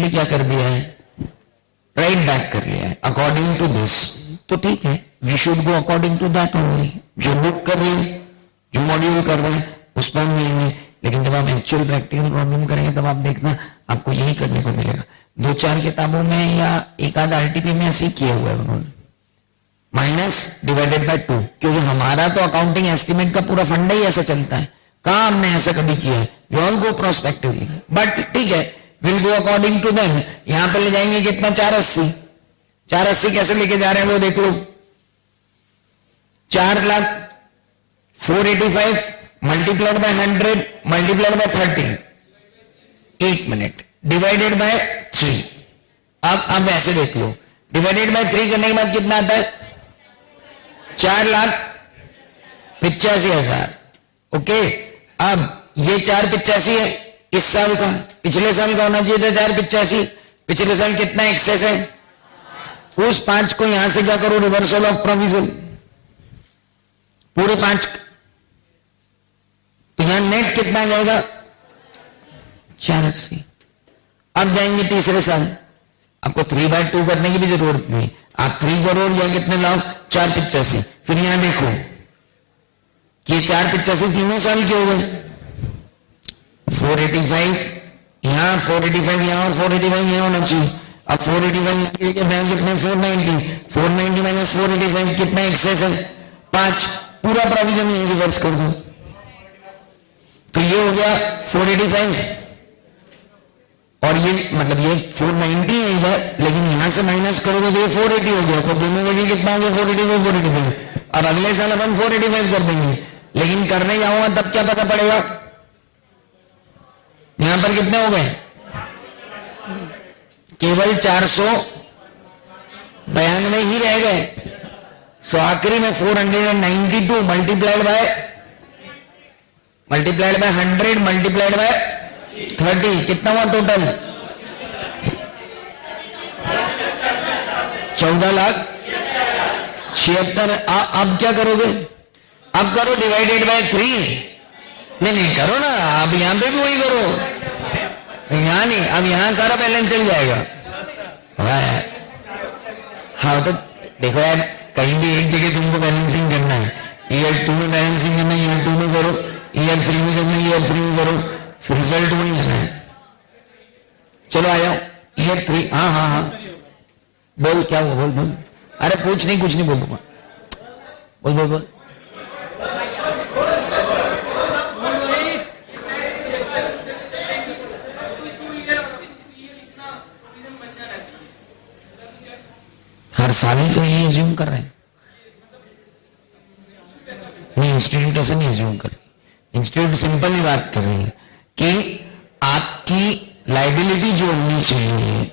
Immediately क्या कर दिया है, राइट बैक कर लिया है अकॉर्डिंग टू दिस। तो ठीक है, we should go according to that only. जो बुक कर रहे हैं, जो मॉड्यूल कर रहे हैं उस पर हम लेंगे, लेकिन जब आप एक्चुअल प्रैक्टिकल प्रॉब्लम करेंगे तब आप देखना आपको यही करने को मिलेगा। 2-4 किताबों में या एक आध आरटीपी में ऐसे किया हुआ है उन्होंने, माइनस डिवाइडेड बाय 2, क्योंकि हमारा तो अकाउंटिंग एस्टिमेट का पूरा फंडा ही ऐसा चलता है। कहां हमने ऐसा कभी किया है? We all go prospectively, but ठीक है, will go according to them. यहां पे ले जाएंगे कितना, 480 कैसे लेके जा रहे हैं वो देख लो। 4,04,85 multiplied by 100 multiplied by 30, 1 minute, divided by 3। अब ऐसे देख लो, डिवाइडेड बाय 3 करने के बाद कितना आता है, 4,85,000। ओके, अब ये 4,85 है इस साल का, पिछले साल का होना चाहिए था 4,85। पिछले साल कितना एक्सेस है, उस 5 को यहां से क्या करो, रिवर्सल ऑफ प्रोविजन, पूरे 5। तो यहां नेट कितना जाएगा, 480। अब जाएंगे तीसरे साल, आपको 3/2 करने की भी जरूरत नहीं, आप 3 करोड़ या कितने लाओ, 4,85। फिर यहां देखो कि 4,85 तीनों साल के हो गए, 485 यहां, 485 यहां और 485 यहां होना चाहिए। अब 485 कितने, 490 माइनस 485 कितना एक्सेस है, 5। पूरा प्रोविजन यही रिवर्स कर दो, तो ये हो गया 485, और ये मतलब ये 490 है इधर, लेकिन यहां से माइनस करोगे तो ये 480 हो गया। तो दोनों वजह कितना हो गया, 485। अब अगले साल अपन 485 कर देंगे, लेकिन करने जाऊंगा तब क्या पता पड़ेगा, यहां पर कितने हो गए, केवल 492 ही रह गए। सो आखिरी में 492 मल्टीप्लाइड बाय 100 मल्टीप्लाइड बाय 30 कितना हुआ टोटल, 14,76,000। अब क्या करोगे, अब करो डिवाइडेड बाय 3। नहीं करो ना, अब यहां पे भी वही करो, यहां नहीं, अब यहां सारा बैलेंस चल जाएगा। हाँ तो देखो यार, कहीं भी एक जगह तुमको बैलेंसिंग करना है, ईयर 2 में बैलेंसिंग करना है, ईयर 2 में करो, ईयर 3 में करना है, ईयर 3 में करो, फिर रिजल्ट वही आना है। चलो आ जाओ ईयर 3। हाँ बोल, क्या हुआ, बोल। अरे पूछ नहीं, कुछ नहीं बोलूंगा, बोल। हर साल ही तो ये एज्यूम कर रहे हैं, नहीं इंस्टीट्यूट ऐसा नहीं एज्यूम कर रही। इंस्टीट्यूट सिंपल ही बात कर रही है कि आपकी लाइबिलिटी जो होनी चाहिए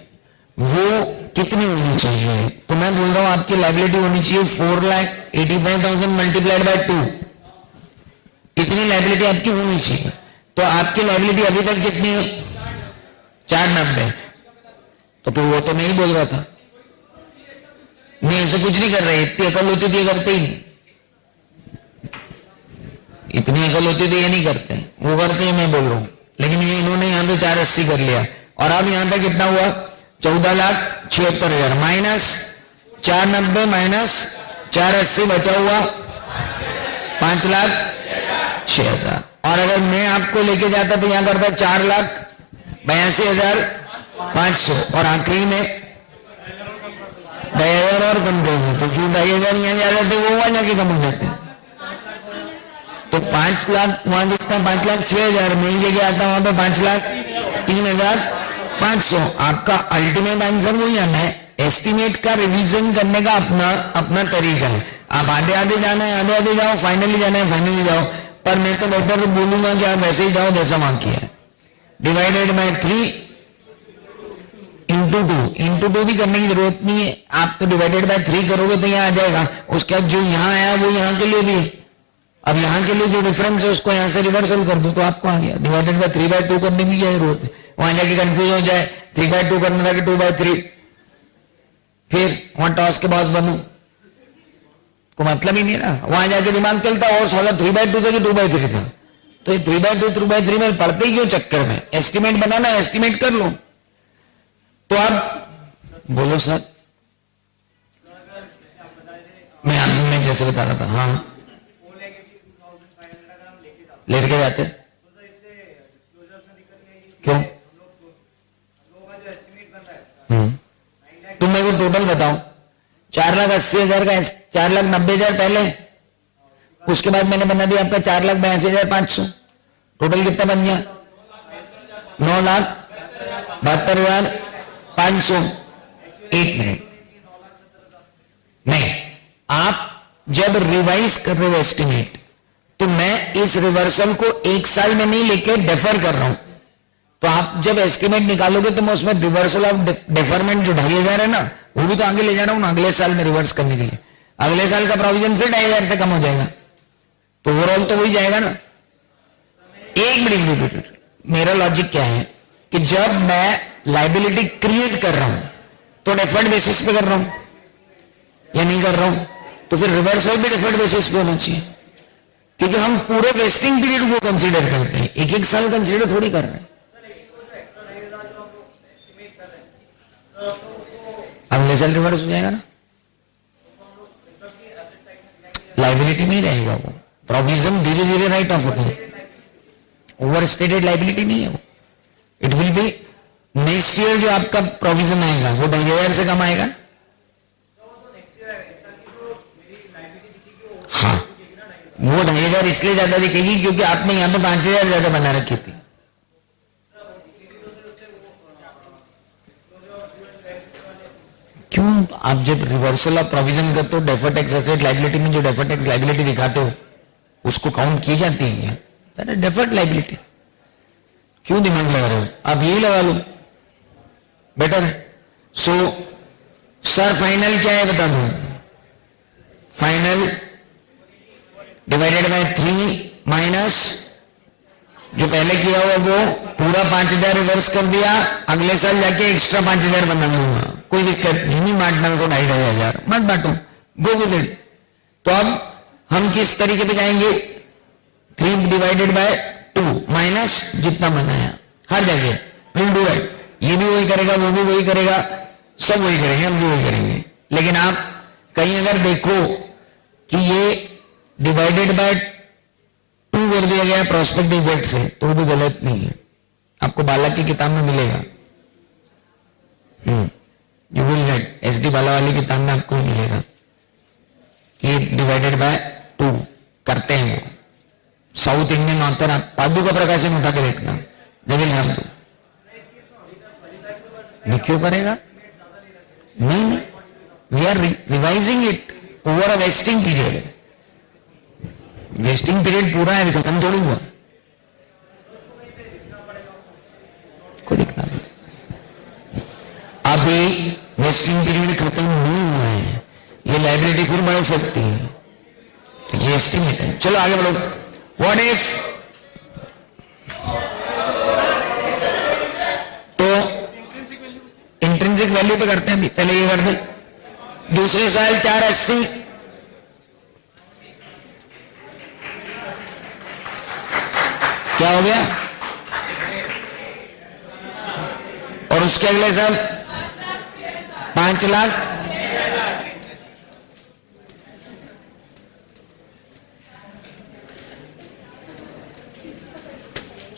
वो कितनी होनी चाहिए। तो मैं बोल रहा हूं आपकी लाइबिलिटी होनी चाहिए 4,85,000 मल्टीप्लाइड बाय 2, इतनी लाइबिलिटी आपकी होनी चाहिए। तो आपकी लाइबिलिटी अभी तक कितनी है, 490। तो फिर वो तो मैं ही बोल रहा था, नहीं ऐसे कुछ नहीं कर रहे, इतनी अकल होती थी करते ही नहीं, इतनी अकल होती थी ये नहीं करते, वो करते हैं मैं बोल रहा हूं। लेकिन ये इन्होंने यहां पे 480 कर लिया, और अब यहां पे कितना हुआ, 14,76,000 माइनस 490 माइनस 480 बचा हुआ 5,06,000। और अगर मैं आपको लेके जाता तो यहां करता 4,82,500, और आखिरी में 2,000 और कम कर दो, तो जो 2,000 यहां जा रहे थे वो वहां जाके कम हो जाते। तो 5 लाख वहां दिखता, 5,06,000 में जगह आता वहां पे 5,03,500। आपका अल्टीमेट आंसर वही आना है। एस्टिमेट का रिवीजन करने का अपना तरीका है, आप आधे जाना है आधे जाओ, फाइनली जाना है फाइनली जाओ, पर मैं तो बेटर बोलूंगा कि आप वैसे ही जाओ जैसा वहां किया है। डिवाइडेड बाय 3 इंटू 2 भी करने की जरूरत नहीं है, आप तो डिवाइडेड बाय 3 करोगे तो यहाँ आ जाएगा, उसका जो यहाँ आया वो यहाँ के लिए भी है। अब यहाँ के लिए जो डिफरेंस है उसको यहाँ से रिवर्सल कर दो तो आपको आ गया। डिवाइडेड बाय 3/2 करने की क्या जरूरत है, वहां जाके कंफ्यूज हो जाए, 3/2 करना था कि 2/3, फिर वहां टॉस के बॉस बनू, को मतलब ही नहीं ना, वहां जाके दिमाग चलता और साला 3/2 था कि 2/3 था। तो ये 3/2 3/3 में पढ़ते ही क्यों चक्कर में, एस्टिमेट बनाना एस्टिमेट कर लो। तो आप बोलो सर। मैं जैसे बता रहा था, हाँ लेके जाते क्यों? तुम मेरे को टोटल बताओ, 4,80,000 का 4,90,000 पहले, उसके बाद मैंने बना दिया आपका 4,82,500, टोटल कितना बन गया? 9,72,500। एक मिनट, नहीं, आप जब रिवाइज कर रहे हो एस्टिमेट, तो मैं इस रिवर्सल को एक साल में नहीं लेके डेफर कर रहा हूं। तो आप जब एस्टिमेट निकालोगे तो मैं उसमें रिवर्सल ऑफ डेफरमेंट जो 2,500 है ना, वो भी तो आगे ले जा रहा हूं ना, अगले साल में रिवर्स करने के लिए। अगले साल का प्रोविजन फिर 2,500 से कम हो जाएगा, तो ओवरऑल तो वही जाएगा ना। एक मिनट, मेरा लॉजिक क्या है कि जब मैं लाइबिलिटी क्रिएट कर रहा हूं तो डेफर्ड बेसिस पे कर रहा हूं या नहीं कर रहा हूं? तो फिर रिवर्सल भी डेफर्ड बेसिस पे होना चाहिए, क्योंकि हम पूरे वेस्टिंग पीरियड को कंसीडर करते हैं, एक एक साल कंसीडर थोड़ी कर रहे हैं। अगले साल रिवर्स हो जाएगा ना, लाइबिलिटी नहीं रहेगा वो, प्रोविजन धीरे धीरे राइट ऑफ होता है, ओवर स्टेटेड लाइबिलिटी नहीं है वो। It will be next year जो आपका प्रोविजन आएगा वो 2,500 से कम आएगा। हाँ, वो 2,500 इसलिए ज्यादा दिखेगी क्योंकि आपने यहां पे 5,000 ज्यादा बना रखी थी। क्यों? आप जब रिवर्सल ऑफ प्रोविजन करते हो डेफर्ड टैक्स एसेट लाइबिलिटी में, जो डेफर्ड टैक्स लाइबिलिटी दिखाते हो उसको काउंट की जाती है, दैट इज डेफर्ड लाइबिलिटी। क्यों दिमाग लगा रहे हो? आप यही लगा लो, बेटर है। सो सर फाइनल क्या है बता दो, फाइनल डिवाइडेड बाय 3 माइनस जो पहले किया हुआ वो पूरा 5,000 रिवर्स कर दिया, अगले साल जाके एक्स्ट्रा 5,000 बना लूंगा, कोई दिक्कत नहीं बांटना मेरे को 2,500 मत बांटो, गो विद इट। तो अब हम किस तरीके पे जाएंगे? 3 डिवाइडेड बाय 2 माइनस जितना बनाया हर जगह, विल डू इट। ये भी वही करेगा, वो भी वही करेगा, सब वही करेंगे, हम भी वही करेंगे। लेकिन आप कहीं अगर देखो कि ये डिवाइडेड बाय 2 कर दिया गया प्रोस्पेक्टिव इफेक्ट से, तो भी गलत नहीं है, आपको बाला की किताब में मिलेगा। यू विल गेट, SD बाला वाली किताब में आपको मिलेगा कि डिवाइडेड बाय 2 करते हैं वो। साउथ इंडियन ऑथर, आप पादु का प्रकाशन उठा के देखना, जमीन हम दो नहीं क्यों करेगा? नहीं, we are revising it over a vesting period. Vesting period पूरा है, खत्म थोड़ी हुआ, कोई दिखना नहीं। अभी वेस्टिंग पीरियड खत्म नहीं हुआ है, ये लाइबिलिटी फिर बढ़ सकती है, तो ये एस्टिमेट है। चलो आगे बढ़ो। व्हाट इफ, तो इंट्रिंसिक वैल्यू पे करते हैं, पहले ये कर दे। दूसरे साल 4,80, क्या हो गया? और उसके अगले साल 5 लाख,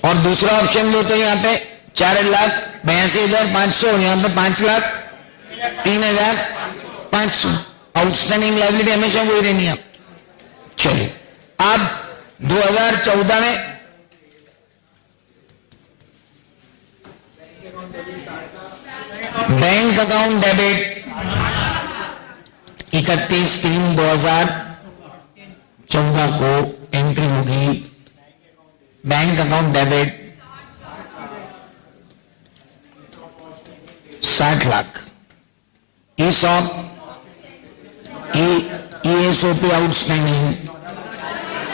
और दूसरा ऑप्शन लो तो यहां पे 4,82,500, यहां पे 5,03,500। आउटस्टैंडिंग लायबिलिटी हमेशा वही रहनी है। चलिए, अब 2014 में बैंक अकाउंट डेबिट 31/3/2014 को एंट्री होगी। Bank account debit 60 lakh, ESOP outstanding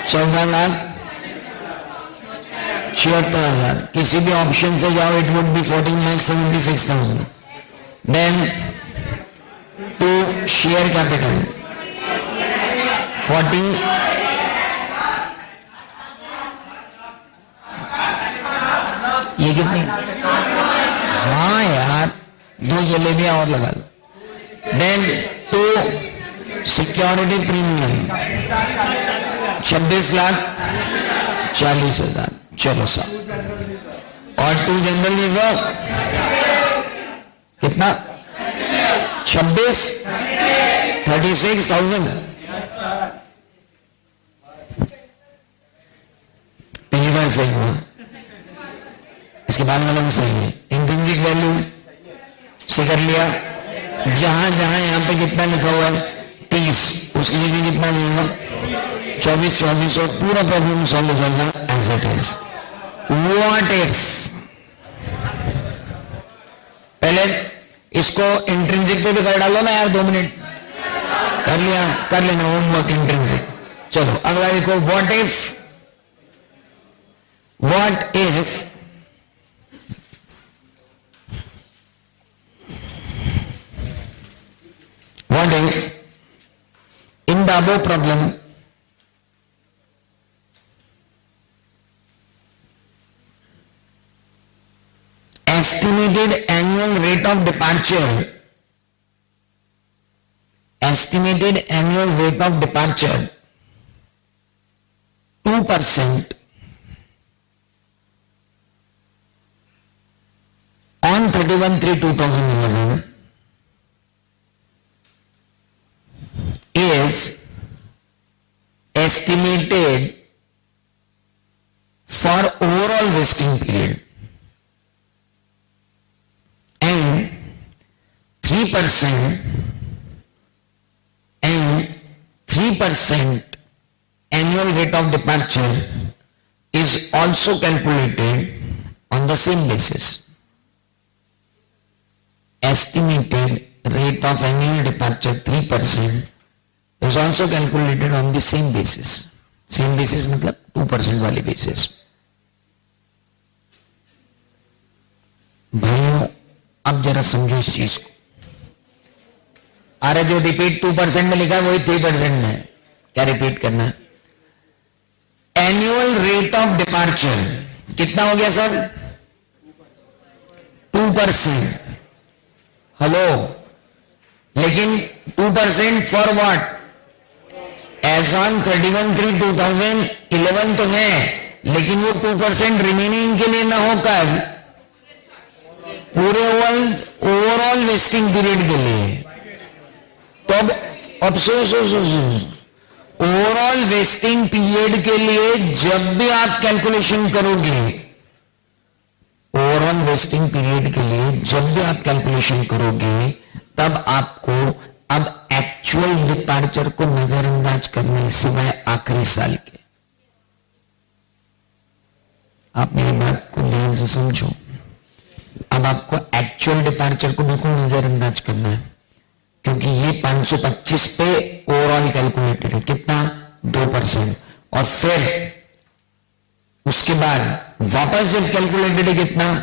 14,76,000। किसी भी ऑप्शन से जाओ, it would be 14,76,000। Then to share capital 40, ये कितनी? हाँ यार, 2 जलेबियां और लगा लो। देन 2 सिक्योरिटी प्रीमियम 26,40,000, चलो साहब। और 2 जनरल रिजर्व कितना? 36,000। पहली बार सही हुआ, इसके बाद वाला भी सही है। इंट्रिंसिक वैल्यू से कर लिया, जहां जहां यहां पे कितना लिखा हुआ है 30, उसकी जगह कितना देगा 24 और पूरा प्रॉब्लम सॉल्व हो जाएगा as it is. What if, पहले इसको इंट्रिंसिक पे भी कर डालो ना यार, 2 मिनट कर लिया, कर लेना होमवर्क इंट्रिंसिक। चलो अगला देखो, what if in the above problem estimated annual rate of departure 2% on 31/3/2011 is estimated for overall vesting period, and 3% annual rate of departure is also calculated on the same basis. Estimated rate of annual departure 3% is also calculated on the same basis. Same basis मतलब 2% वाली basis. भाइयों अब जरा समझो इस चीज को। अरे जो रिपीट 2% में लिखा है वही 3% में है, क्या रिपीट करना है? एनुअल रेट ऑफ डिपार्चर कितना हो गया सर? 2%। हेलो, लेकिन 2% फॉर व्हाट? एज ऑन 31/3/2011 तो है, लेकिन वो 2% रिमेनिंग के लिए ना होकर पूरे ओवरऑल वेस्टिंग पीरियड के लिए। तो अब ओवरऑल वेस्टिंग पीरियड के लिए जब भी आप कैलकुलेशन करोगे, ओवरऑल वेस्टिंग पीरियड के लिए जब भी आप कैलकुलेशन करोगे, तब आपको अब एक्चुअल डिपार्चर को नजरअंदाज करना है, सिवाय आखिरी साल के। आप मेरी बात को ध्यान से समझो। अब आपको एक्चुअल डिपार्चर को बिल्कुल नजरअंदाज करना है, क्योंकि ये 525 पे ओवरऑल कैलकुलेटेड है। कितना? 2%। और फिर उसके बाद वापस जब कैलकुलेटेड है कितना?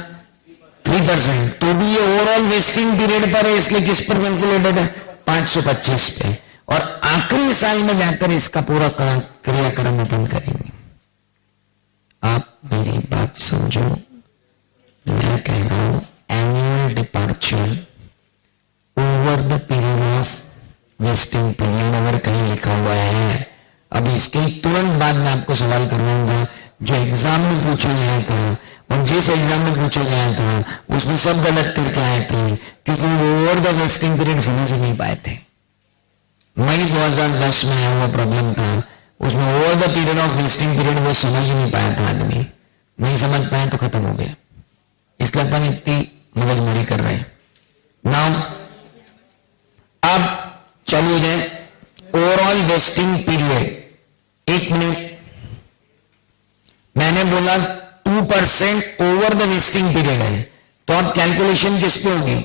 3%। तो भी ये ओवरऑल वेस्टिंग पीरियड पर है, इसलिए किस पर कैलकुलेटेड है? 525 पे। और आखिरी साल में जाकर इसका पूरा क्रियाक्रम अपन करेंगे। आप मेरी बात समझो, मैं कह रहा हूं annual departure over the period of vesting period अगर कहीं लिखा हुआ है, अब इसके तुरंत बाद में आपको सवाल करवाऊंगा जो एग्जाम में पूछा गया था, और जिस एग्जाम में पूछा गया था उसमें सब गलत करके आए थे, क्योंकि वो ओवर द वेस्टिंग पीरियड समझ नहीं पाए थे। मई 2010 में आया हुआ प्रॉब्लम था, उसमें over the period of vesting period वो समझ नहीं पाया था आदमी, नहीं समझ पाया तो खत्म हो गया। इसलिए अपन इतनी मगजमारी कर रहे हैं। नाउ अब चलिए जाए ओवरऑल वेस्टिंग पीरियड। 1 मिनट, मैंने बोला 2% ओवर द वेस्टिंग पीरियड है, तो अब कैलकुलेशन किस पे होगी?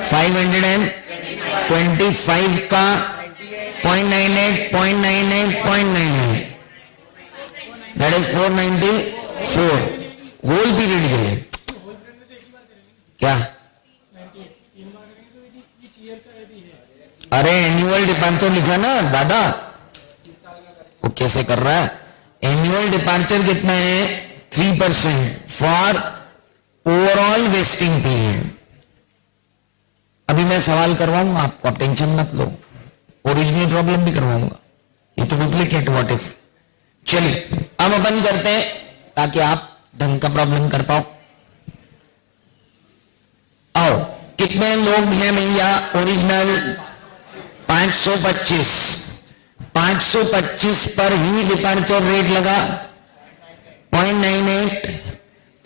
525 का 0.98 दैट इज 494 होल पीरियड के लिए। क्या? अरे एनुअल डिपार्चर लिखा ना दादा, वो कैसे कर रहा है? एनुअल डिपार्चर कितना है? 3% for overall all vesting period. अभी मैं सवाल करवाऊंगा आपको, आप टेंशन मत लो, ओरिजिनल प्रॉब्लम भी करवाऊंगा, ये तो डुप्लीकेट व्हाट इफ। चलिए अब अपन करते हैं ताकि आप ढंग का प्रॉब्लम कर पाओ। आओ, कितने लोग हैं भैया ओरिजिनल? 525। 525 पर ही डिपार्चर रेट लगा 0.98,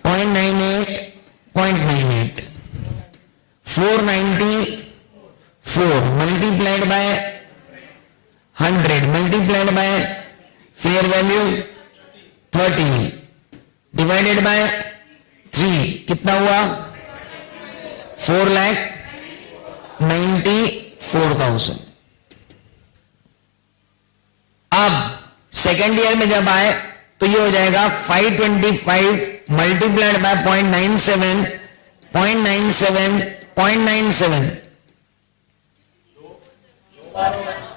0.98, 0.98। 494 multiplied by 100 multiplied by fair value 30 divided by 3 कितना हुआ? 4,94,000। अब सेकेंड ईयर में जब आए तो ये हो जाएगा 525 मल्टीप्लाइड बाय 0.97, 0.97, 0.97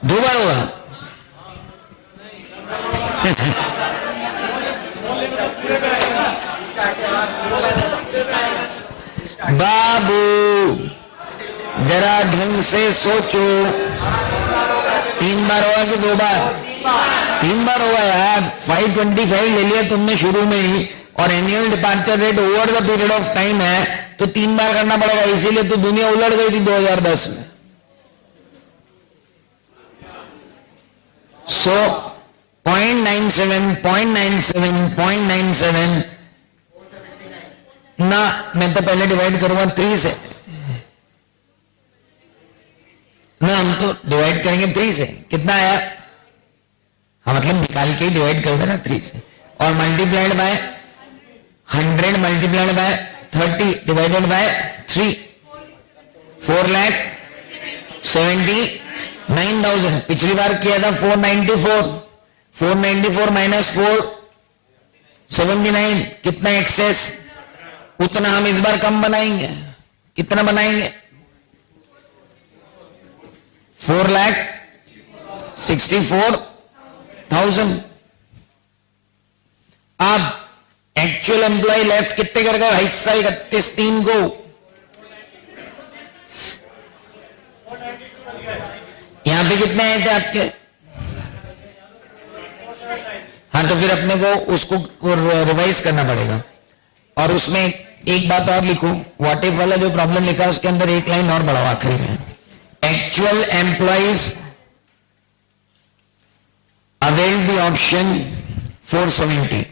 दो बार होगा। बाबू जरा ढंग से सोचो, 3 बार होगा कि 2 बार? 3 बार होगा यार। 525 ले लिया तुमने शुरू में ही, और annual departure rate over the period of time है तो 3 बार करना पड़ेगा, इसीलिए तो दुनिया उलट गई थी 2010 में। सो 0.97, 0.97, 0.97 ना, मैं तो पहले डिवाइड करूंगा 3 से ना, हम तो डिवाइड करेंगे 3 से। कितना आया? हाँ मतलब निकाल के ही डिवाइड कर देना 3 से, और multiplied by 100 multiplied by 30 divided by 3 4,79,000। पिछली बार किया था 494, 494 माइनस 479 कितना एक्सेस? उतना हम इस बार कम बनाएंगे। कितना बनाएंगे? 4,64,000। अब एक्चुअल एम्प्लॉय लेफ्ट कितने कर गए भाई साहब? 31/3 को यहां पे कितने आए थे आपके? हाँ तो फिर अपने को उसको रिवाइज करना पड़ेगा, और उसमें एक बात और लिखो, व्हाट इफ वाला जो प्रॉब्लम लिखा है उसके अंदर एक लाइन और बढ़ाओ आखिरी में। Actual employees avail the option 470।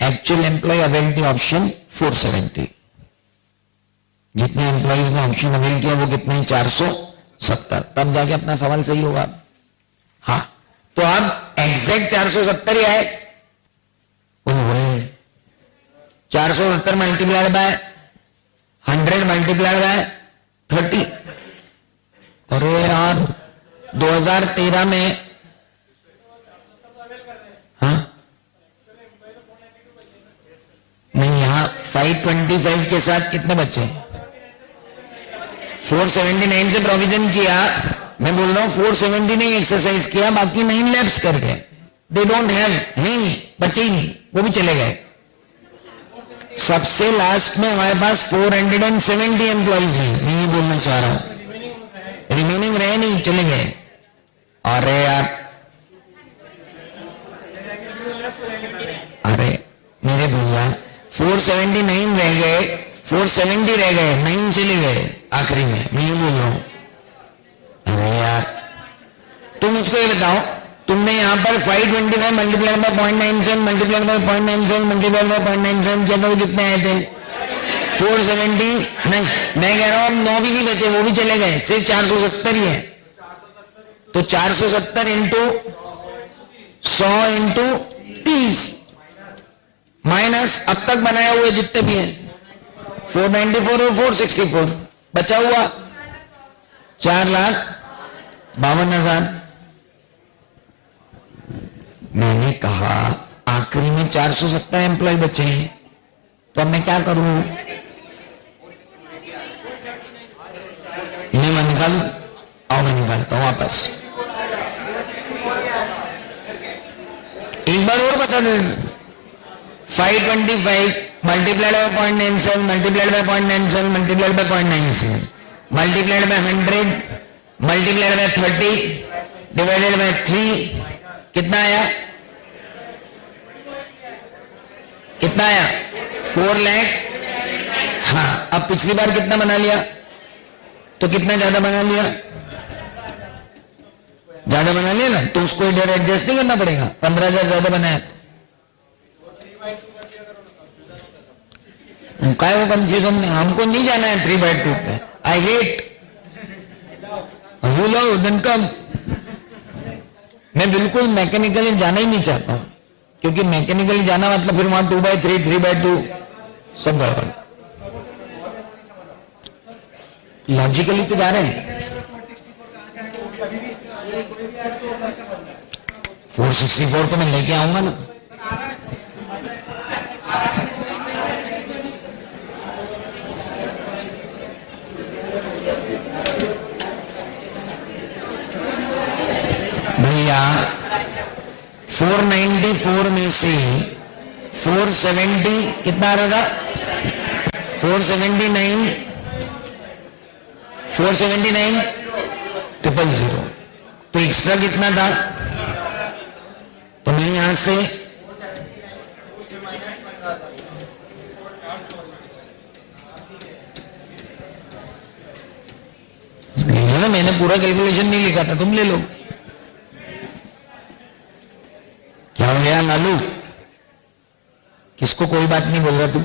Actual employee avail the option 470। जितने एम्प्लॉइज ने ऑप्शन अवेल किया वो कितने? 470। तब जाके अपना सवाल सही होगा। हाँ तो अब एग्जैक्ट 470 ही आए। 470 मल्टीप्लाइड बाय 100 मल्टीप्लाइड बाय 30। अरे यार 2013 में, हाँ नहीं, यहां 525 के साथ कितने बच्चे? 479 से प्रोविजन किया। मैं बोल रहा हूं 470 नहीं एक्सरसाइज किया, बाकी 9 लैब्स कर गए। दे डोंट हैव, है नहीं, बच्चे ही नहीं, वो भी चले गए। सबसे लास्ट में हमारे पास 470 एम्प्लॉइज हैं। मैं ये बोलना चाह रहा हूं, रिमेनिंग रहे नहीं, चले गए। अरे यार, अरे मेरे भैया 479 रह गए, 470 रह गए, 9 चले गए आखिरी में। मैं ये बोल रहा हूं। अरे यार तुम मुझको ये बताओ, तुमने यहां पर 525 multiplied by 0.97 multiplied by 0.97 multiplied by 0.97 किया तो कितने आए थे? 470 नहीं, मैं कह रहा हूं 9 भी नहीं बचे, वो भी चले गए, सिर्फ 470 ही है। तो 470 इंटू 100 इंटू 30 माइनस अब तक बनाए हुए जितने भी हैं 494 और 464 बचा हुआ 4,52,000। मैंने कहा आखिरी में 470 एम्प्लॉय बचे हैं, तो अब मैं क्या करूं? मैं निकाल, आओ मैं निकालता हूं वापस। एक बार और बता दें, 525 multiplied by 0.97, multiplied by 0.97, multiplied by 0.97, multiplied by 100, multiplied by 30, divided by 3, कितना आया? कितना आया? 4 लाख। हाँ, अब पिछली बार कितना बना लिया? तो कितना ज्यादा बना लिया? ज्यादा बना लिया ना, तो उसको इधर एडजस्ट नहीं करना पड़ेगा। 15,000 ज्यादा बनाया, काय वो कंफ्यूजन में? हमको नहीं जाना है 3/2 पे। आई हेट कम। मैं बिल्कुल मैकेनिकली जाना ही नहीं चाहता हूं, क्योंकि मैकेनिकली जाना मतलब फिर वहां 2/3, 3/2 सब गड़बड़। लॉजिकली तो जा रहे हैं। 464 को मैं लेके आऊंगा ना। भैया 494 में से 470 कितना रहेगा? 479 000। तो एक्स्ट्रा कितना था? तो मैं यहां से ले लो ना, मैंने पूरा कैलकुलेशन नहीं लिखा था, तुम ले लो। क्या हो गया लालू? किसको कोई बात नहीं बोल रहा तू?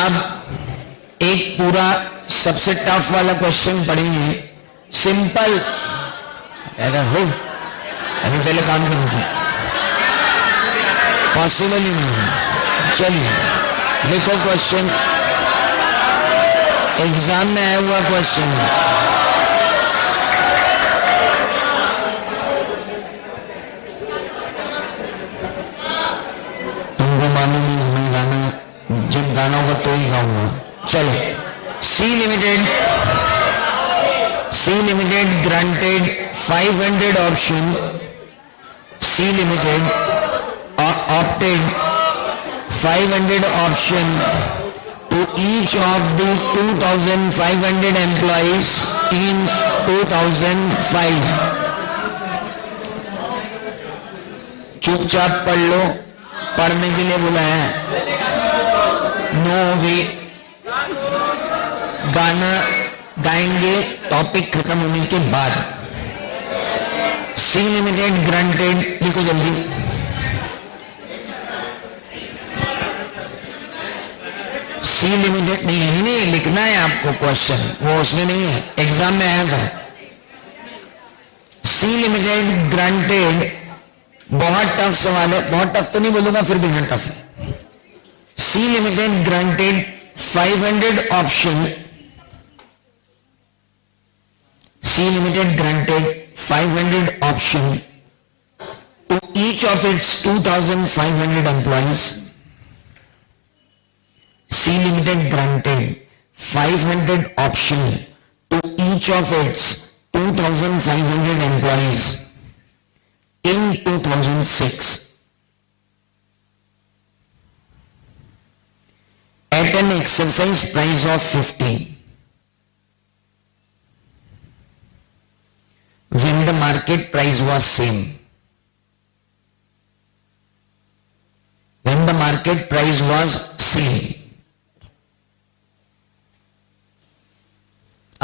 अब एक पूरा सबसे टफ वाला क्वेश्चन पढ़ेंगे, सिंपल। अगर हो अभी पहले काम करना पॉसिबल ही नहीं है। चलिए लिखो क्वेश्चन, एग्जाम में आया हुआ क्वेश्चन। तुमको मालूम नहीं, मैं गाना जब गाना होगा तो ही गाऊंगा। चलो, सी limited granted 500 option. C Limited opted 500 option to each of the 2,500 employees in 2005. चुपचाप पढ़ लो, पढ़ने के लिए बुलाया है। नो वे, गाना गाएंगे टॉपिक खत्म होने के बाद। सी लिमिटेड ग्रांटेड, लिखो जल्दी। सी लिमिटेड नहीं, यही नहीं लिखना है आपको क्वेश्चन, वो उसने नहीं है, एग्जाम में आया था। सी लिमिटेड ग्रांटेड, बहुत टफ सवाल है, बहुत टफ तो नहीं बोलूंगा, फिर भी हाँ टफ है। C Limited granted 500 option. C Limited granted 500 option to each of its 2,500 employees. C Limited granted 500 option to each of its 2,500 employees in 2006 at an exercise price of 50. When the market price was same. When the market price was same.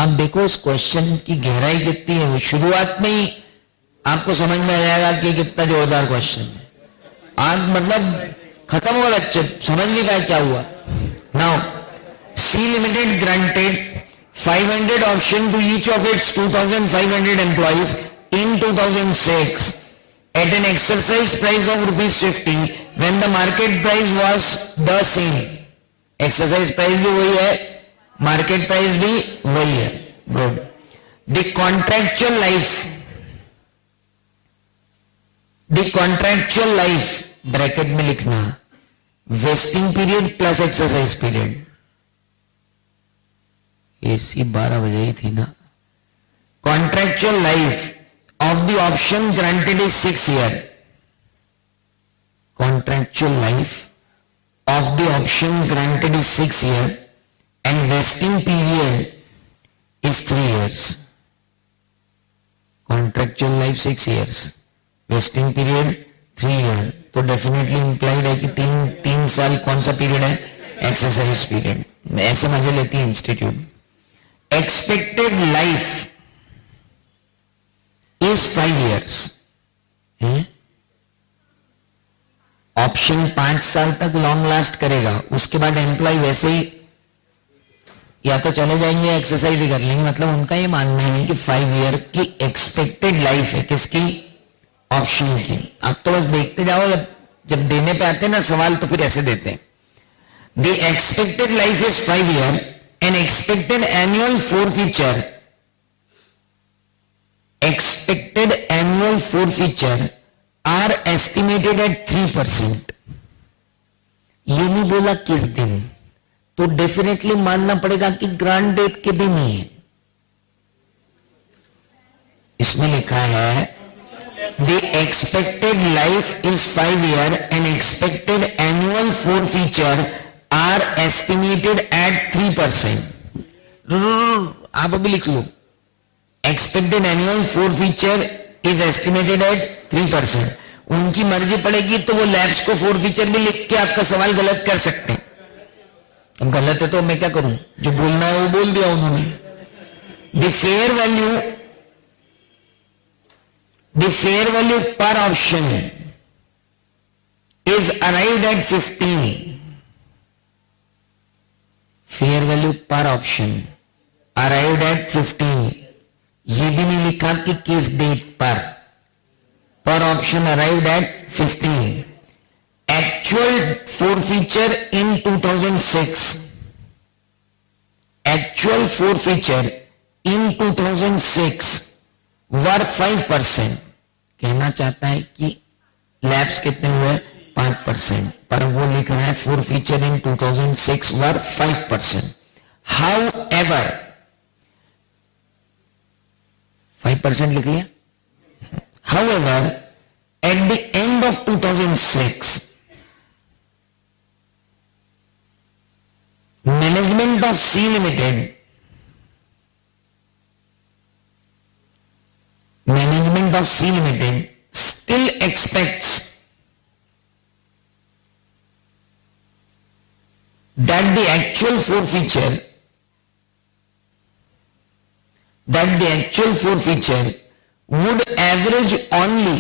अब देखो इस question की गहराई कितनी है, वो शुरुआत में ही आपको समझ में आ जाएगा कि कितना जोरदार क्वेश्चन है। आज मतलब खत्म होगा बच्चे, समझ नहीं पाए क्या हुआ। Now C Limited granted 500 option to each of its 2,500 employees in 2006 at an exercise price of ₹50 when the market price was the same. Exercise price भी वही है, market price भी वही है। Good. The contractual life bracket में लिखना, vesting period plus exercise period। AC 12 बजे ही थी ना। Contractual life of the option granted is 6 year. contractual life of the option granted is 6 years and vesting period is 3 years. Contractual life 6 years, vesting period 3 years. तो definitely implied है कि तीन साल कौन सा पीरियड है? Exercise period. ऐसे मजे लेती है institute. Expected life is 5 years. Option 5 साल तक लॉन्ग लास्ट करेगा, उसके बाद एम्प्लॉय वैसे ही या तो चले जाएंगे एक्सरसाइज ही कर लेंगे. मतलब उनका ये मानना है कि 5 year की एक्सपेक्टेड लाइफ है. किसकी? ऑप्शन की. आप तो बस देखते जाओ, जब देने पे आते हैं ना सवाल तो फिर ऐसे देते हैं. The expected life is 5 year and expected annual forfeiture, expected annual forfeiture are estimated at 3%. ये नहीं बोला किस दिन, तो डेफिनेटली मानना पड़ेगा कि ग्रांट डेट के दिन ही है. इसमें लिखा है the expected life is 5 year and expected annual forfeiture are estimated at 3%. आप अभी लिख लो, expected annual forfeiture is estimated at 3%. उनकी मर्जी पड़ेगी तो वो लैब्स को फोरफीचर भी लिख के आपका सवाल गलत कर सकते हैं. अब गलत है तो मैं क्या करूं? जो बोलना है वो बोल दिया उन्होंने. The fair value per option is arrived at 15. Fair value per option arrived at 15. ये भी नहीं लिखा कि किस डेट पर option arrived at 15. Actual forfeiture in 2006, actual forfeiture in 2006 were 5%. कहना चाहता है कि लैप्स कितने हुए? 5%. पर वो लिख रहा है forfeiture in 2006 were 5%. How ever 5% लिख लिया. However, at the end of 2006, management of C Limited still expects that the actual forfeiture would average only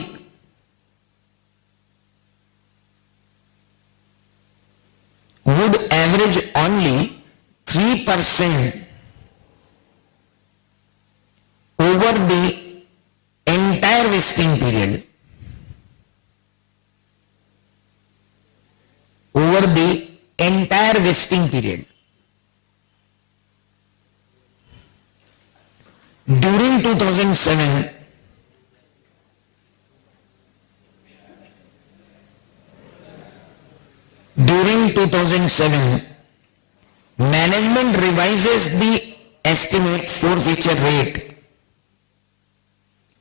3% over the entire vesting period. During 2007, management revises the estimate forfeiture rate.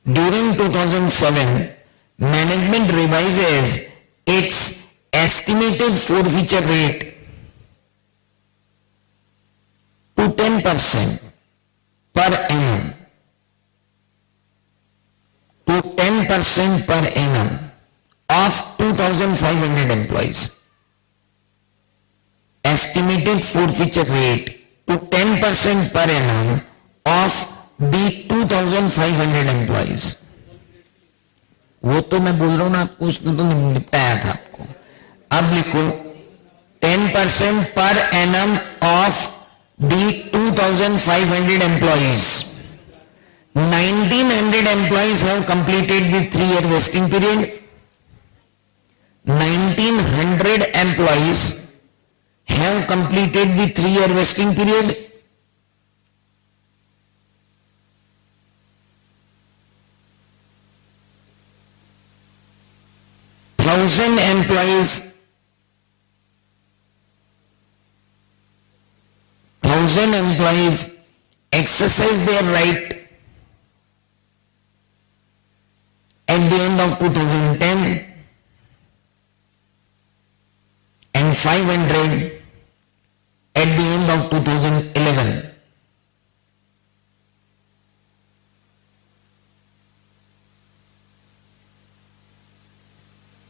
During 2007, management revises its estimated forfeiture rate to 10% per annum. To 10% per annum of 2,500 employees. Estimated forfeiture rate to 10% per annum of the 2,500 employees. वो तो मैं बोल रहा हूं ना आपको, उसने तो निपटाया था आपको. अब लिखो 10% per annum of the 2,500 employees. 1,900 employees have completed the 3-year vesting period. 1,900 employees have completed the 3-year vesting period. Thousand employees exercise their right at the end of 2010. and 500 at the end of 2011.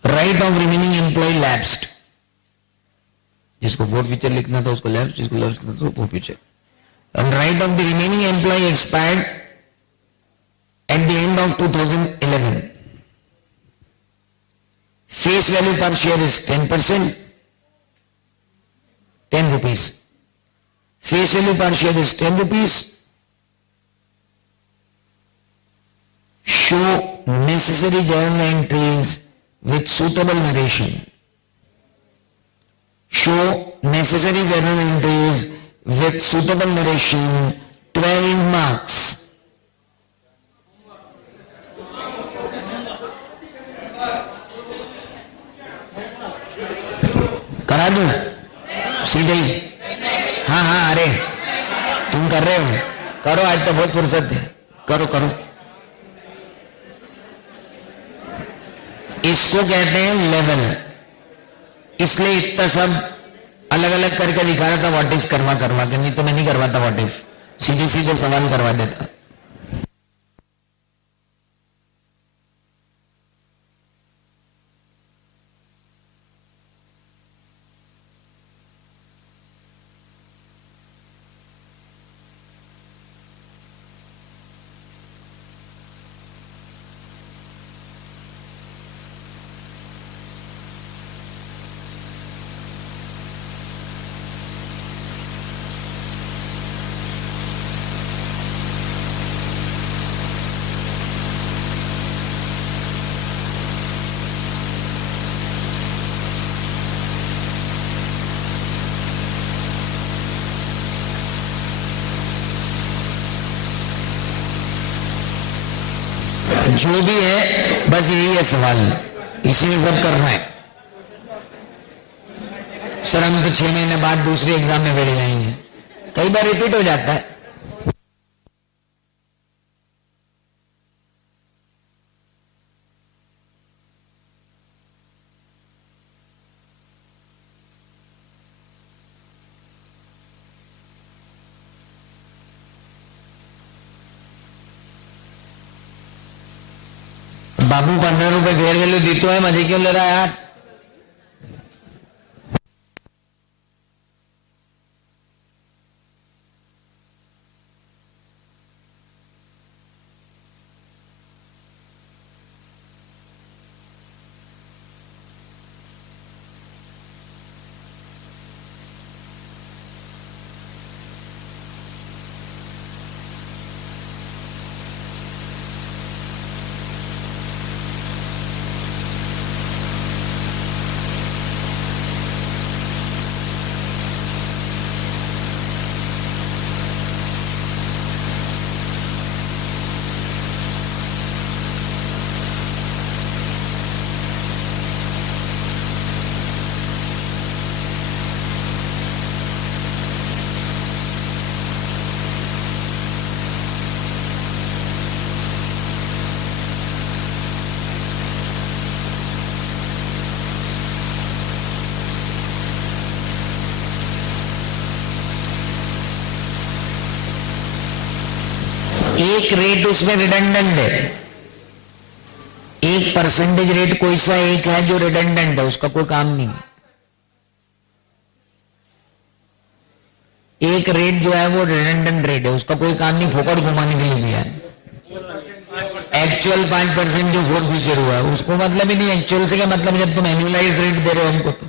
Right of remaining employee lapsed. जिसको forfeiture लिखना था उसको lapsed, जिसको lapsed लिखना था उसको forfeiture. And right of the remaining employee expired at the end of 2011. Face value per share is 10%, 10 rupees. Face value per share is 10 rupees. Show necessary journal entries with suitable narration. Show necessary journal entries with suitable narration, 12 marks. करा दूं सीधे ही? हाँ, अरे तुम कर रहे हो, करो, आज तो बहुत फुर्सत है, करो करो। इसको कहते हैं लेवल, इसलिए इतना सब अलग अलग करके दिखा रहा था व्हाट इफ करवा के, नहीं तो मैं नहीं करवाता व्हाट इफ, सीधे सीधे सवाल करवा देता। जो भी है बस यही है सवाल, इसी में सब करना है। सर हम तो 6 महीने बाद दूसरे एग्जाम में बैठ जाएंगे, कई बार रिपीट हो जाता है। बाबू 15 रुपए फेयर वैल्यू दी तो है, मजे क्यों ले रहा है यार? एक रेट उसमें रिडंडेंट है, एक परसेंटेज रेट कोई सा एक है जो रिडंडेंट है, उसका कोई काम नहीं। एक रेट जो है वो रिडंडेंट रेट है, उसका कोई काम नहीं, फोकट घुमाने के लिए दिया है। एक्चुअल 5% जो फोर फीचर हुआ है उसको मतलब ही नहीं, एक्चुअल से क्या मतलब जब तुम एनुअलाइज रेट दे रहे हो हमको तो।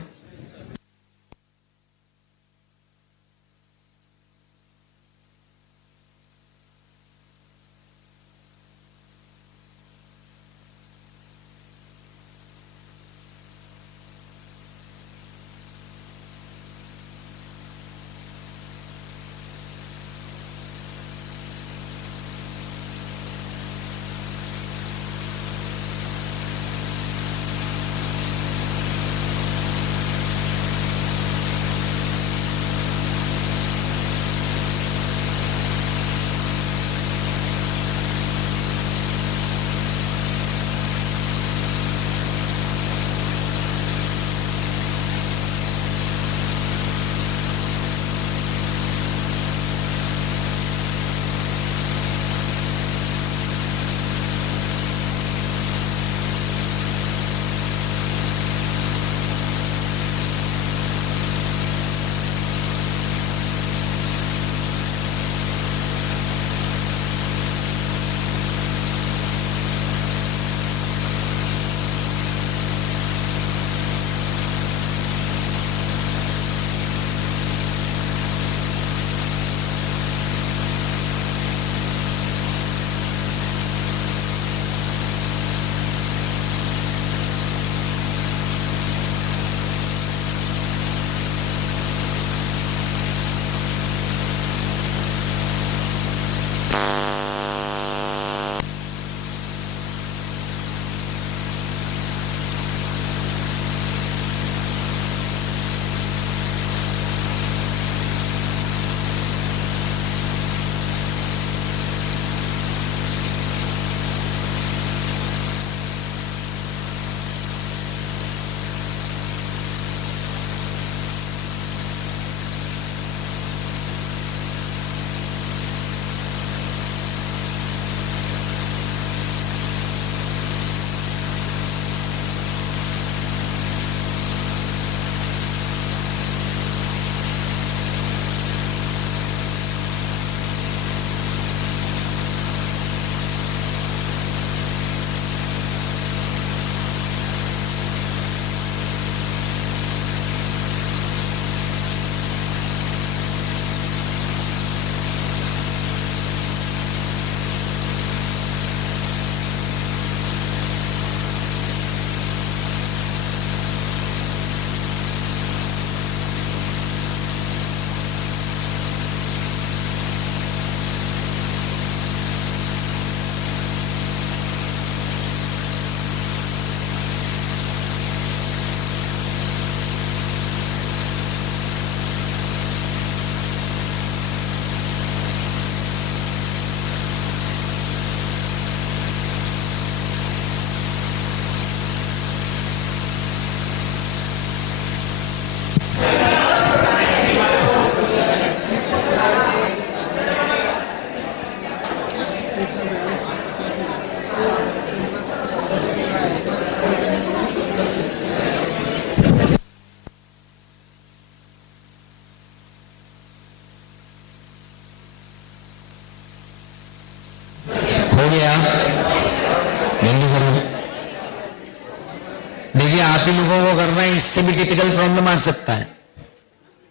भी लोगों को करना है, इससे भी टिपिकल प्रॉब्लम आ सकता है।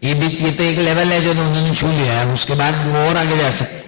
ये तो एक लेवल है जो उन्होंने छू लिया है, उसके बाद वो और आगे जा सकते हैं।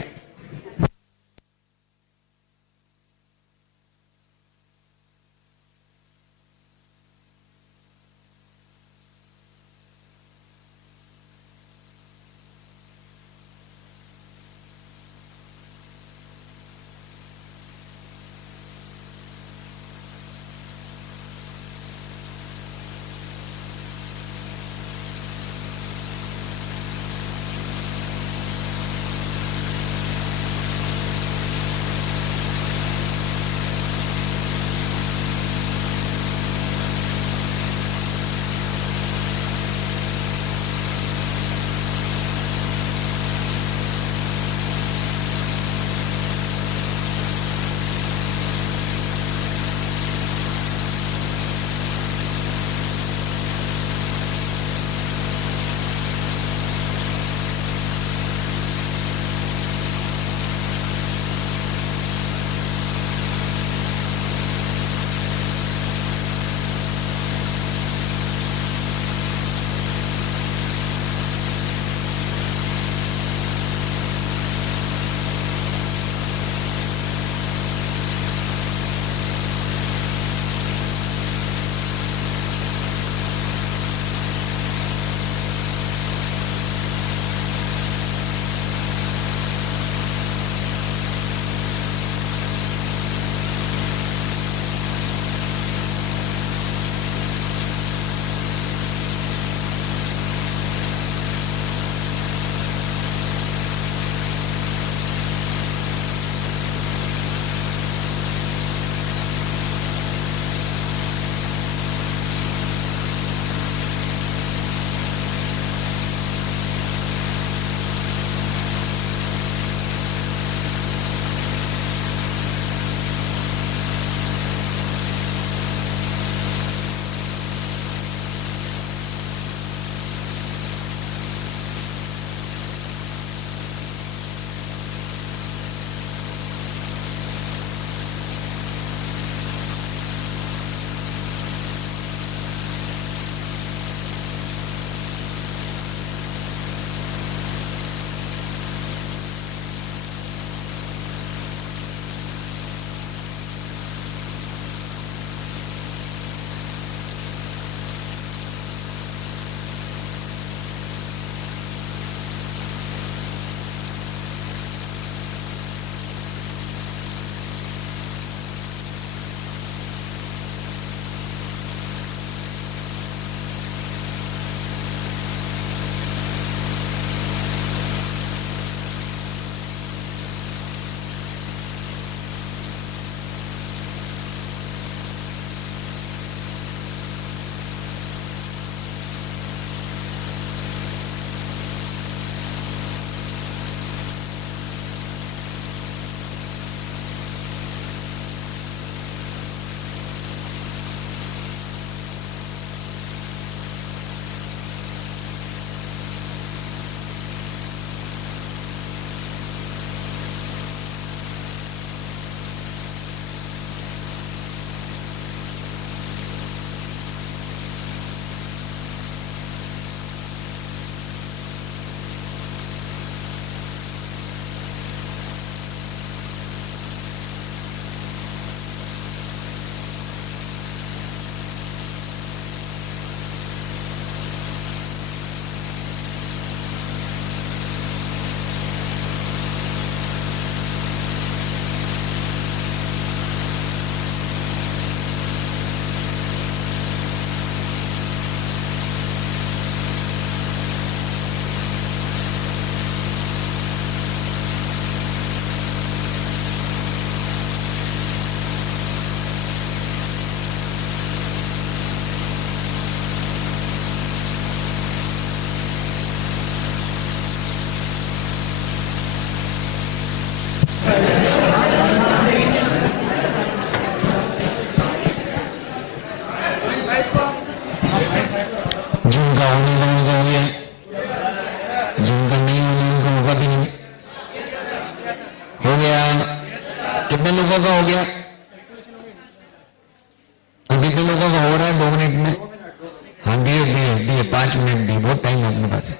बहुत टाइम है अपने पास।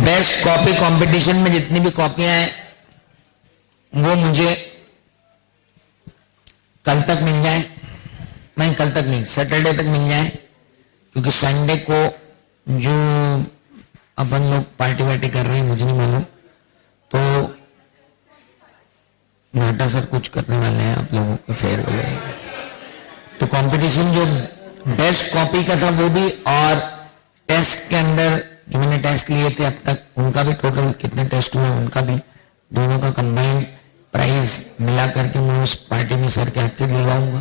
बेस्ट कॉपी कंपटीशन में जितनी भी कॉपियां हैं वो मुझे कल तक मिल जाए, नहीं कल तक नहीं, सैटरडे तक मिल जाए, क्योंकि संडे को जो अपन लोग पार्टी वार्टी कर रहे हैं मुझे नहीं मालूम, तो नाटा सर कुछ करने वाले हैं आप लोगों के फेयर वाले, तो कंपटीशन जो बेस्ट कॉपी का था वो भी, और टेस्ट के अंदर जो मैंने टेस्ट लिए थे अब तक उनका भी, टोटल कितने टेस्ट हुए उनका भी, दोनों का कंबाइंड प्राइस मिला करके मैं उस पार्टी में सर के हाथ से दिलवाऊंगा।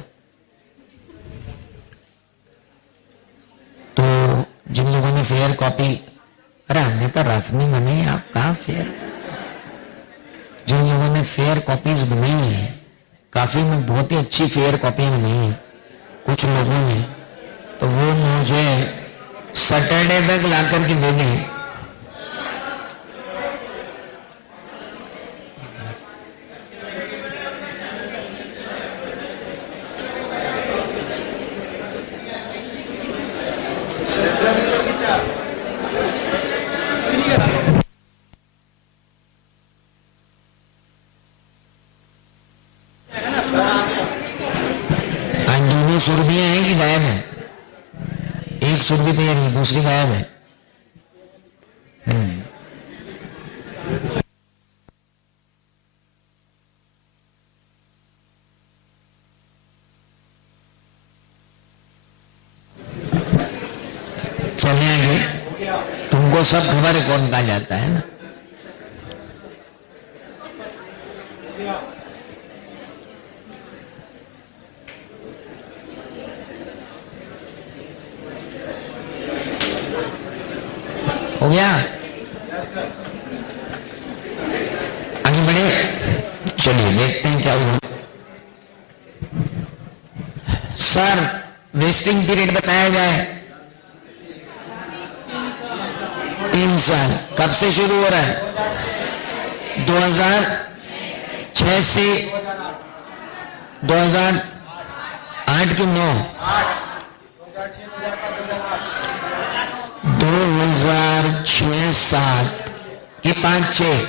तो जिन लोगों ने फेयर कॉपी, अरे हमने तो रफ नहीं बनाई, आप कहाँ फेयर, जिन लोगों ने फेयर कॉपीज बनाई है, काफी में बहुत ही अच्छी फेयर कॉपियां बनाई है कुछ लोगों ने, तो वो मुझे सैटरडे तक ला करके दे दें। आज दोनों सुरभियां हैं कि गायब है? एक सुरभि तैयार है, दूसरी गायब है। चले आगे, तुमको सब खबर है कौन कहा जाता है ना। हो गया, आगे बढ़े, चलिए देखते हैं क्या हुआ। सर वेस्टिंग पीरियड बताया जाए। 3 साल, कब से शुरू हो रहा है? 2006 से 2008 की 9, 2006-7 की 5-6,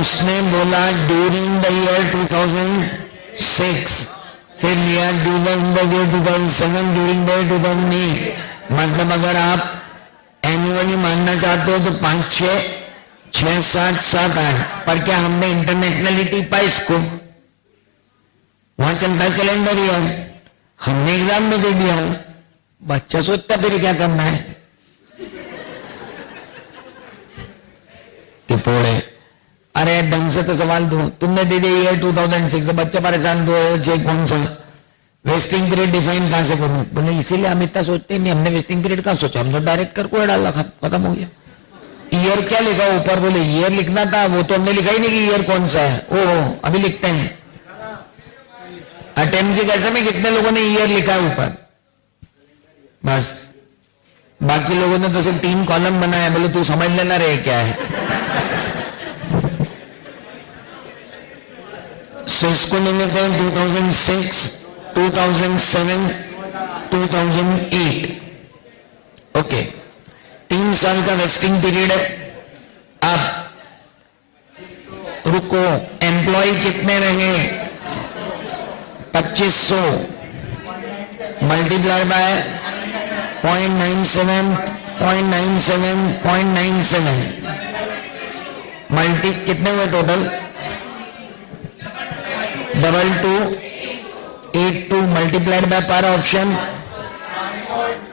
उसने बोला ड्यूरिंग द ईयर 2006, फिर लिया during the year 2007, during the year 2008। मतलब अगर आप एनुअली मानना चाहते हो तो 5, 6, 6, 7, 7, 8, पर क्या हमने इंटरनेशनलिटी पाई इसको? वहां चलता है कैलेंडर ईयर, हमने एग्जाम में दे दिया, बच्चा सोचता फिर क्या करना है। टिपोड़े, अरे ढंग से तो सवाल दो, तुमने दे दिया ईयर 2006, बच्चा परेशान, 2006 कौन सा? वेस्टिंग पीरियड डिफाइन कहां से करूं? बोले इसीलिए हम इतना सोचते नहीं, हमने वेस्टिंग पीरियड कहां सोचा, हमने डायरेक्ट कर को डाला, खत्म हो गया। ईयर क्या लिखा ऊपर? बोले ईयर लिखना था, वो तो हमने लिखा ही नहीं कि ईयर कौन सा है। ओहो, अभी लिखते हैं। अटेम्प्ट के कैसे में कितने लोगों ने ईयर लिखा है ऊपर? बस, बाकी लोगों ने तो सिर्फ 3 कॉलम बनाया। बोले तू समझ लेना रहे क्या है। सो इसको ले लेते हैं 2006, 2007, 2008। ओके, 3 साल का वेस्टिंग पीरियड है। अब रुको, एम्प्लॉय कितने रहे? 2500 मल्टीप्लाई बाय 0.97, 0.97, 0.97 मल्टी कितने हुए टोटल? 2282 मल्टीप्लाइड बाय पर option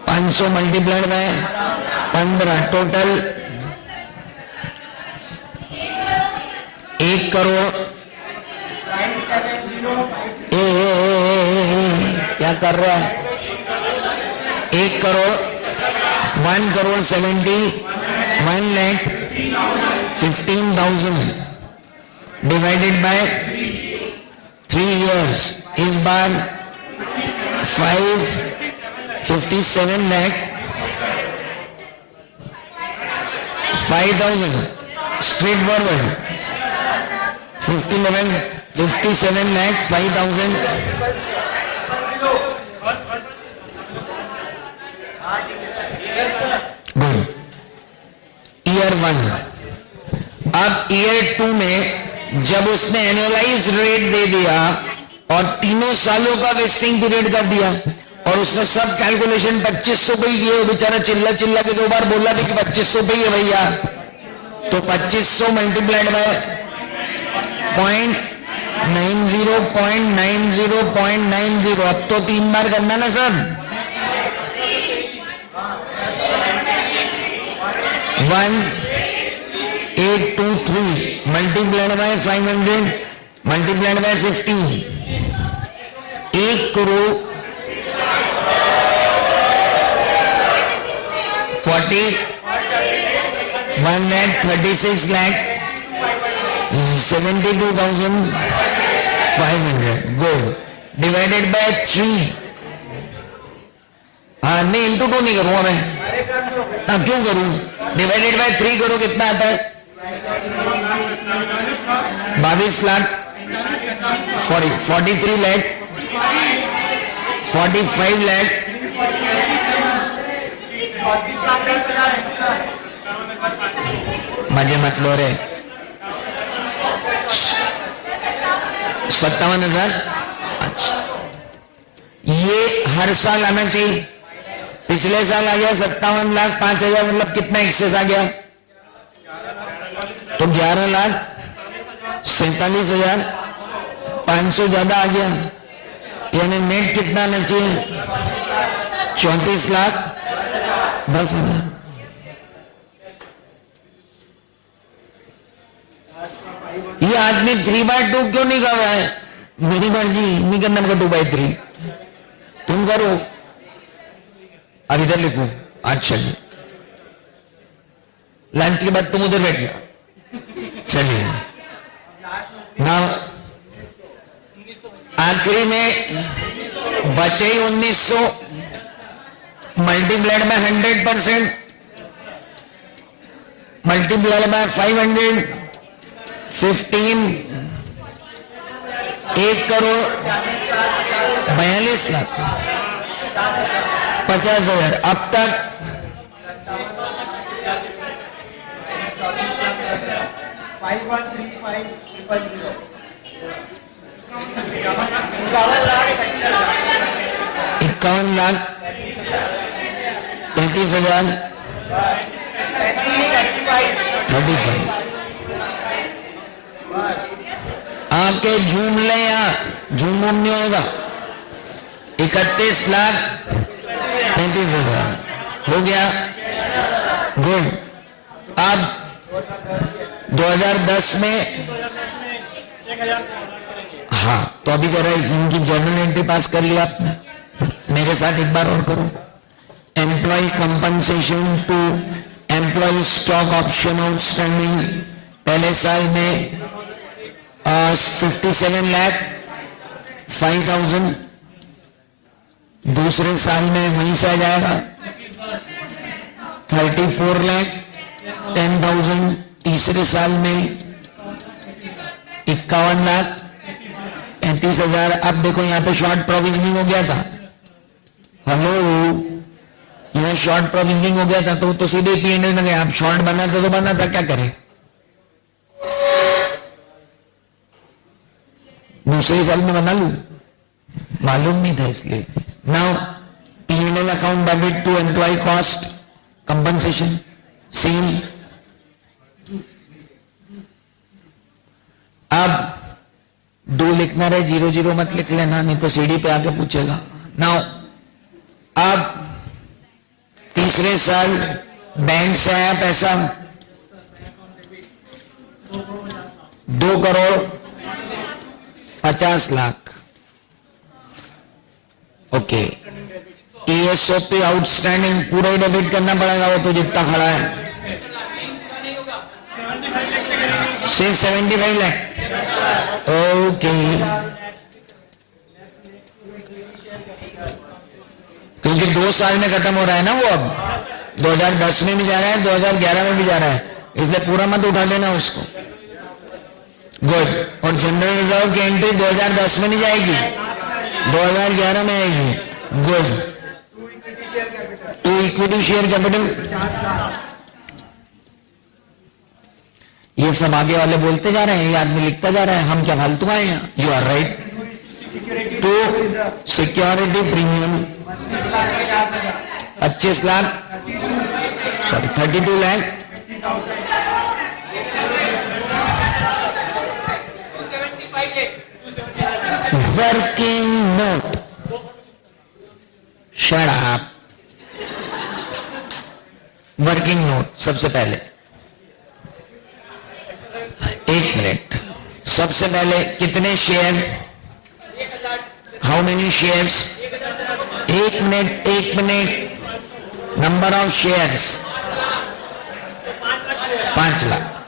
500 multiplied by 15, total 1 crore. क्या कर रहा है? 1 crore 1 crore 71 lakh 15,000 divided by 3 years is bar 557 lakh 5,000 straight forward 57 lakh 5,000 good year 1 अब ईयर 2 में जब उसने एनुअलाइज रेट दे दिया और तीनों सालों का वेस्टिंग पीरियड कर दिया और उसने सब कैलकुलेशन 2500 पे ही किए, बेचारा चिल्ला चिल्ला के 2 बार बोला भी कि 2500 पे ही है भैया, तो 2500 मल्टीप्लाइड बाय 0.90 अब तो 3 बार करना ना sir, 1823 multiplied by 500 multiplied by 15 1 crore 1,36,72,500 good divided by 3 नहीं इंटू 2 नहीं करूंगा मैं, क्यों करूं, डिवाइडेड बाय 3 करो, कितना आता है 22 लाख 43 लाख 45 लाख मजे मत लो रे 57,000। अच्छा ये हर साल आना चाहिए, पिछले साल आ गया 57,05,000 मतलब कितना एक्सेस आ गया, तो 11,47,500 ज्यादा आ गया, यानी नेट कितना आना चाहिए 34,10,000। ये आदमी 3/2 क्यों नहीं कर रहा है, मेरी मर्जी नहीं करना, मगर 2/3 तुम करो। अब इधर लिखो, अच्छा जी लंच के बाद तुम उधर बैठ गया, चलिए ना आखिरी में बचे 1900 multiplied by 100% multiplied by 500 15 1 crore 42 lakh 50,000 अब तक 51,33,000 35 आके झूम ले, यहाँ झूम नहीं होगा, 31,35,000 हो गया गुड। अब 2010 में हाँ, तो अभी जरा इनकी जर्नल एंट्री पास कर लिया आपने, मेरे साथ एक बार और करो। Employee compensation to employee stock option outstanding पहले साल में 57,05,000, दूसरे साल में वहीं से आ जाएगा 34,10,000, तीसरे साल में 51,35,000। अब देखो यहाँ पे शॉर्ट प्रोविजनिंग हो गया था, हेलो यहाँ शॉर्ट प्रोविजनिंग हो गया था तो सीधे P&L में गया, अब शॉर्ट बना था तो बना था, क्या करें, दूसरे साल में बना लू, मालूम नहीं था इसलिए। Now P&L account debit to employee cost compensation same. अब 2 लिखना रहे, 0 मत लिख लेना, नहीं तो सीडी पे आके पूछेगा। नाउ अब तीसरे साल बैंक से आया पैसा 2,50,00,000 ओके। ESOP आउटस्टैंडिंग पूरा ही डेबिट करना पड़ेगा, वो तो जितना खड़ा है सिर्फ 75 लाख। ओके, क्योंकि 2 साल में खत्म हो रहा है ना वो, अब 2010 में भी जा रहा है, 2011 में भी जा रहा है, इसलिए पूरा मत उठा देना उसको। गुड। और जनरल रिजर्व की एंट्री 2010 में नहीं जाएगी, 2011 में आएगी। Good. To equity share capital, ये सब आगे वाले बोलते जा रहे हैं, ये आदमी लिखता जा रहा है, हम क्या फालतू आए हैं? You are right. To security premium 25 lakh, sorry 32 lakh. Working note, shut up. Working note सबसे पहले, एक मिनट, सबसे पहले कितने शेयर, हाउ मेनी शेयर्स? एक minute, number of shares 5 lakh.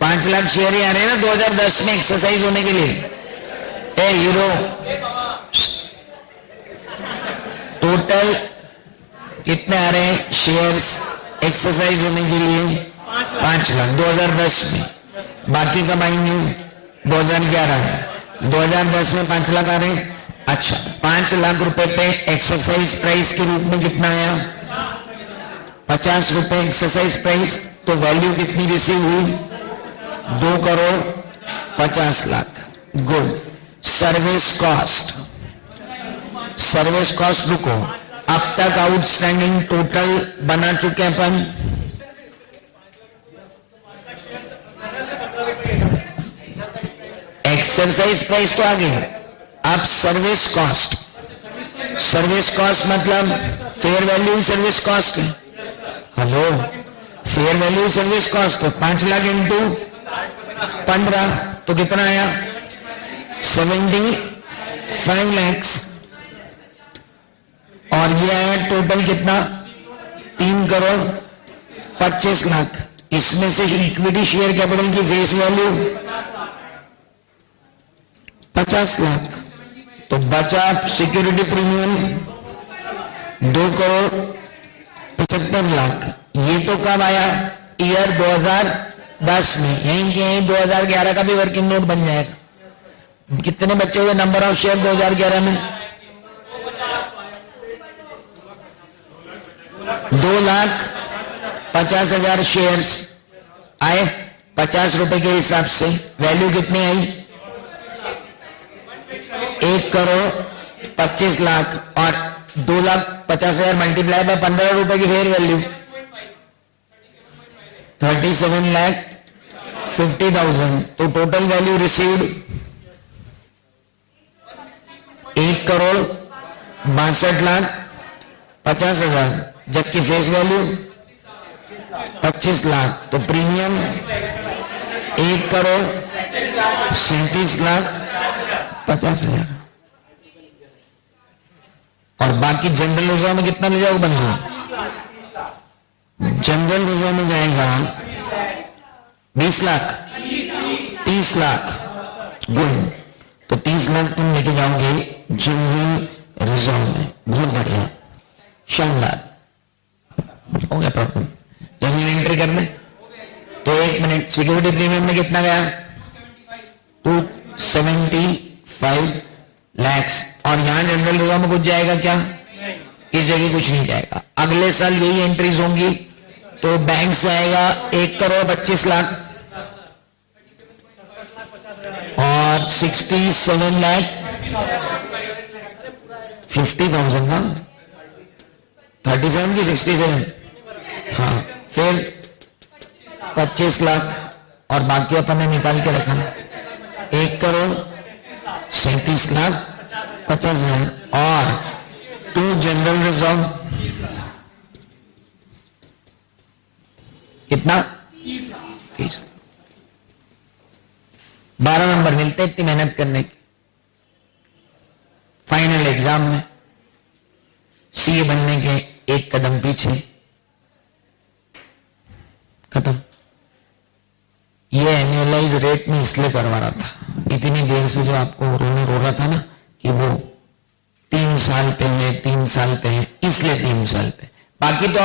5 lakh share ही आ रहे हैं ना 2010 में एक्सरसाइज होने के लिए। ए हीरो, टोटल कितने आ रहे हैं शेयर्स एक्सरसाइज होने के लिए? 5 लाख 2010 में। बाकी कब आएंगे? 2011 में। 2010 में 5 लाख आ रहे हैं। अच्छा, 5 लाख रुपए पे एक्सरसाइज प्राइस के रूप में कितना आया? 50 रुपए एक्सरसाइज प्राइस। तो वैल्यू कितनी रिसीव हुई? 2 crore 50 lakh. Good. Service cost, service cost रुको, अब तक आउटस्टैंडिंग टोटल बना चुके अपन? एक्सरसाइज प्राइस तो आ गई, अब सर्विस कॉस्ट। सर्विस कॉस्ट मतलब फेयर वैल्यू सर्विस कॉस्ट है। Hello, fair value service cost. 5 lakh into 15 तो कितना आया? 75 लैक्स। और ये आया टोटल कितना? 3 करोड़ 25 लाख। इसमें से इक्विटी शेयर कैपिटल की फेस वैल्यू 50 लाख। तो बचा सिक्योरिटी प्रीमियम 2 करोड़ 75 लाख। ये तो कब आया? ईयर 2010 में। यहीं के यहीं 2011 का भी वर्किंग नोट बन जाएगा। कितने बचे हुए नंबर ऑफ शेयर 2011 में? 2,50,000 शेयर्स आए 50 रुपए के हिसाब से। वैल्यू कितनी आई? 1 करोड़ 25 लाख। और 2,50,000 मल्टीप्लाई बाय 15 रुपए की फेयर वैल्यू 37,50,000। तो टोटल वैल्यू रिसीव्ड 1 करोड़ 62,50,000, जबकि फेस वैल्यू 25 लाख। तो प्रीमियम 1 करोड़ 37,50,000। और बाकी जनरल रिजर्व में कितना ले जाओगे बंधु? जनरल रिजर्व में जाएगा 20 लाख 30 लाख। गुड। तो 30 लाख तुम लेके जाओगे जनरल रिजर्व में। बहुत बढ़िया, शानदार, हो गया प्रॉब्लम। जनरल एंट्री करने तो 1 मिनट। सिक्योरिटी प्रीमियम में कितना गया? 275 लैक्स। और यहां जनरल रिजर्व में कुछ जाएगा क्या? इस जगह कुछ नहीं जाएगा। अगले साल यही एंट्रीज होंगी तो बैंक से आएगा 1 करोड़ 25 लाख और 67 लाख 50,000 ना, 37 की 67। हाँ, फिर 25 लाख और बाकी अपन ने निकाल के रखा 1 करोड़ 37,50,000 और 2 जनरल रिजर्व कितना? 30। 12 नंबर मिलते इतनी मेहनत करने की। फाइनल एग्जाम में सीए बनने के 1 कदम पीछे। खत्म। रेट में इसलिए करवा रहा था, इतनी देर से जो आपको रोने रो रहा था ना कि वो 3 साल पे है, 3 साल पे है, इसलिए 3 साल पे। बाकी तो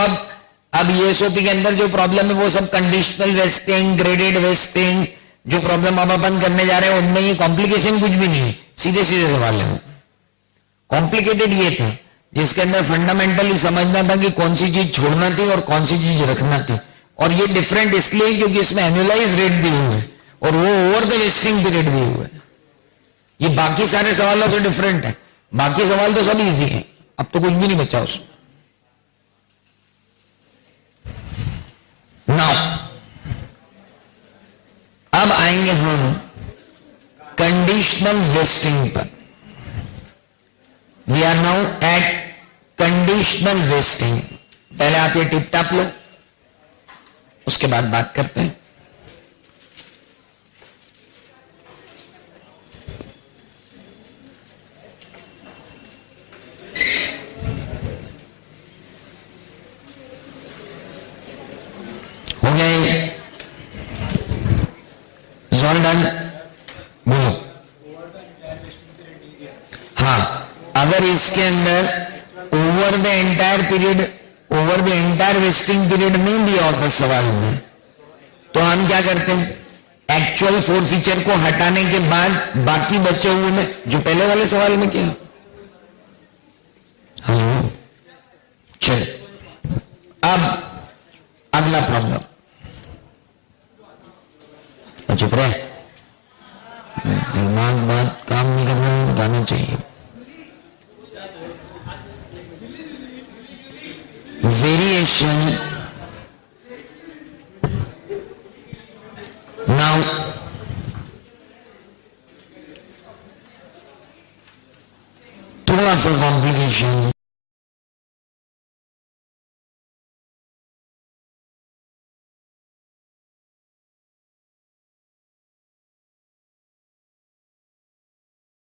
अब ईएसओपी के अंदर जो प्रॉब्लम है वो सब कंडीशनल वेस्टिंग, ग्रेडेड वेस्टिंग, जो प्रॉब्लम अब अपन करने जा रहे हैं उनमें ये कॉम्प्लिकेशन कुछ भी नहीं है, सीधे सीधे सवाल है। कॉम्प्लिकेटेड ये था जिसके अंदर फंडामेंटली समझना था कि कौन सी चीज छोड़ना थी और कौन सी चीज रखना थी। और ये डिफरेंट इसलिए क्योंकि इसमें एनुअलाइज रेट दिए हुए हैं और वो ओवर द वेस्टिंग पीरियड दिए हुए हैं। ये बाकी सारे सवालों से डिफरेंट है। बाकी सवाल तो सब इजी है, अब तो कुछ भी नहीं बचा उसमें। नाउ अब आएंगे हम कंडीशनल वेस्टिंग पर। We are now at conditional vesting. पहले आप ये टिप टाप लो, उसके बाद बात करते हैं। हो गए? All done? बोलो। हाँ, अगर इसके अंदर over the entire period, over the entire vesting period नहीं दिया होता सवाल में, तो हम क्या करते हैं, एक्चुअल फोरफीचर को हटाने के बाद बाकी बचे हुए में जो पहले वाले सवाल में किया। हेलो, चल अब अगला प्रॉब्लम। चुप रहे, दिमाग बात काम नहीं कर रहा, बताना चाहिए। वेरिएशन नाउ थोड़ा सा कॉम्प्लिकेशन।